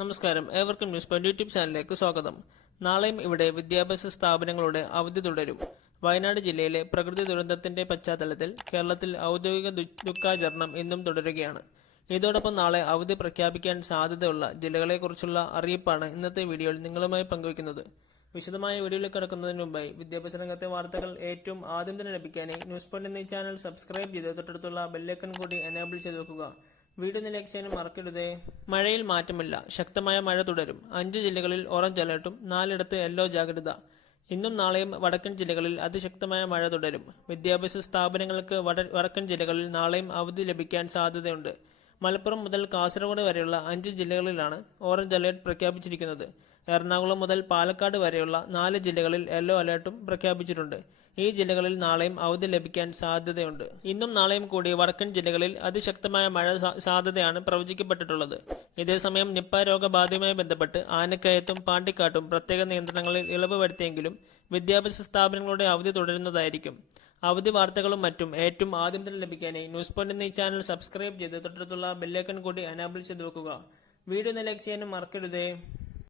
നമസ്കാരം. ഏവർക്കും news point YouTube ചാനലിലേക്ക് സ്വാഗതം. നാളെയും ഇവിടെ വിദ്യാഭ്യാസ സ്ഥാപനങ്ങളുടെ അവധി തുടരും. വയനാട് ജില്ലയിലെ പ്രകൃതി ദുരന്തത്തിന്റെ പശ്ചാത്തലത്തിൽ കേരളത്തിൽ ഔദ്യോഗിക ദുഃഖാചരണം ഇന്നും തുടരുകയാണ്. ഇതോടൊപ്പം നാളെ അവധി പ്രഖ്യാപിക്കാൻ സാധ്യതയുള്ള ജില്ലകളെക്കുറിച്ചുള്ള അറിയിപ്പാണ് ഇന്നത്തെ വീഡിയോയിൽ നിങ്ങളുമായി പങ്കുവയ്ക്കുന്നത്. വിശദമായ വീഡിയോയിൽ കിടക്കുന്നതിന് മുമ്പായി വിദ്യാഭ്യാസ രംഗത്തെ വാർത്തകൾ ഏറ്റവും ആദ്യം തന്നെ ലഭിക്കാനായി ന്യൂസ് പോയിന്റ് എന്നീ ചാനൽ സബ്സ്ക്രൈബ് ചെയ്ത് തൊട്ടടുത്തുള്ള ബെല്ലൈക്കൺ കൂടി എനേബിൾ ചെയ്ത് വെക്കുക. വീഡിയോ നിരീക്ഷകനും മറക്കരുതേ. മഴയിൽ മാറ്റമില്ല. ശക്തമായ മഴ തുടരും. അഞ്ച് ജില്ലകളിൽ ഓറഞ്ച് അലർട്ടും നാലിടത്ത് യെല്ലോ ജാഗ്രത. ഇന്നും നാളെയും വടക്കൻ ജില്ലകളിൽ അതിശക്തമായ മഴ തുടരും. വിദ്യാഭ്യാസ സ്ഥാപനങ്ങൾക്ക് വടക്കൻ ജില്ലകളിൽ നാളെയും അവധി ലഭിക്കാൻ സാധ്യതയുണ്ട്. മലപ്പുറം മുതൽ കാസർഗോഡ് വരെയുള്ള അഞ്ച് ജില്ലകളിലാണ് ഓറഞ്ച് അലേർട്ട് പ്രഖ്യാപിച്ചിരിക്കുന്നത്. എറണാകുളം മുതൽ പാലക്കാട് വരെയുള്ള നാല് ജില്ലകളിൽ യെല്ലോ അലേർട്ടും പ്രഖ്യാപിച്ചിട്ടുണ്ട്. ഈ ജില്ലകളിൽ നാളെയും അവധി ലഭിക്കാൻ സാധ്യതയുണ്ട്. ഇന്നും നാളെയും കൂടി വടക്കൻ ജില്ലകളിൽ അതിശക്തമായ മഴ സാധ്യതയാണ് പ്രവചിക്കപ്പെട്ടിട്ടുള്ളത്. ഇതേസമയം നിപ്പ രോഗബാധയുമായി ബന്ധപ്പെട്ട് ആനക്കയത്തും പാണ്ടിക്കാട്ടും പ്രത്യേക നിയന്ത്രണങ്ങളിൽ ഇളവ് വരുത്തിയെങ്കിലും വിദ്യാഭ്യാസ സ്ഥാപനങ്ങളുടെ അവധി തുടരുന്നതായിരിക്കും. അവധി വാർത്തകളും മറ്റും ഏറ്റവും ആദ്യം തന്നെ ലഭിക്കാനായി ന്യൂസ് പോയിന്റ് എന്ന ചാനൽ സബ്സ്ക്രൈബ് ചെയ്ത് തൊട്ടടുത്തുള്ള ബെല്ലൈക്കൺ കൂടി അനാബിൾ ചെയ്ത് വെക്കുക. വീഡിയോ ഒന്ന് ലൈക്ക് ചെയ്യാനും മറക്കരുതേ.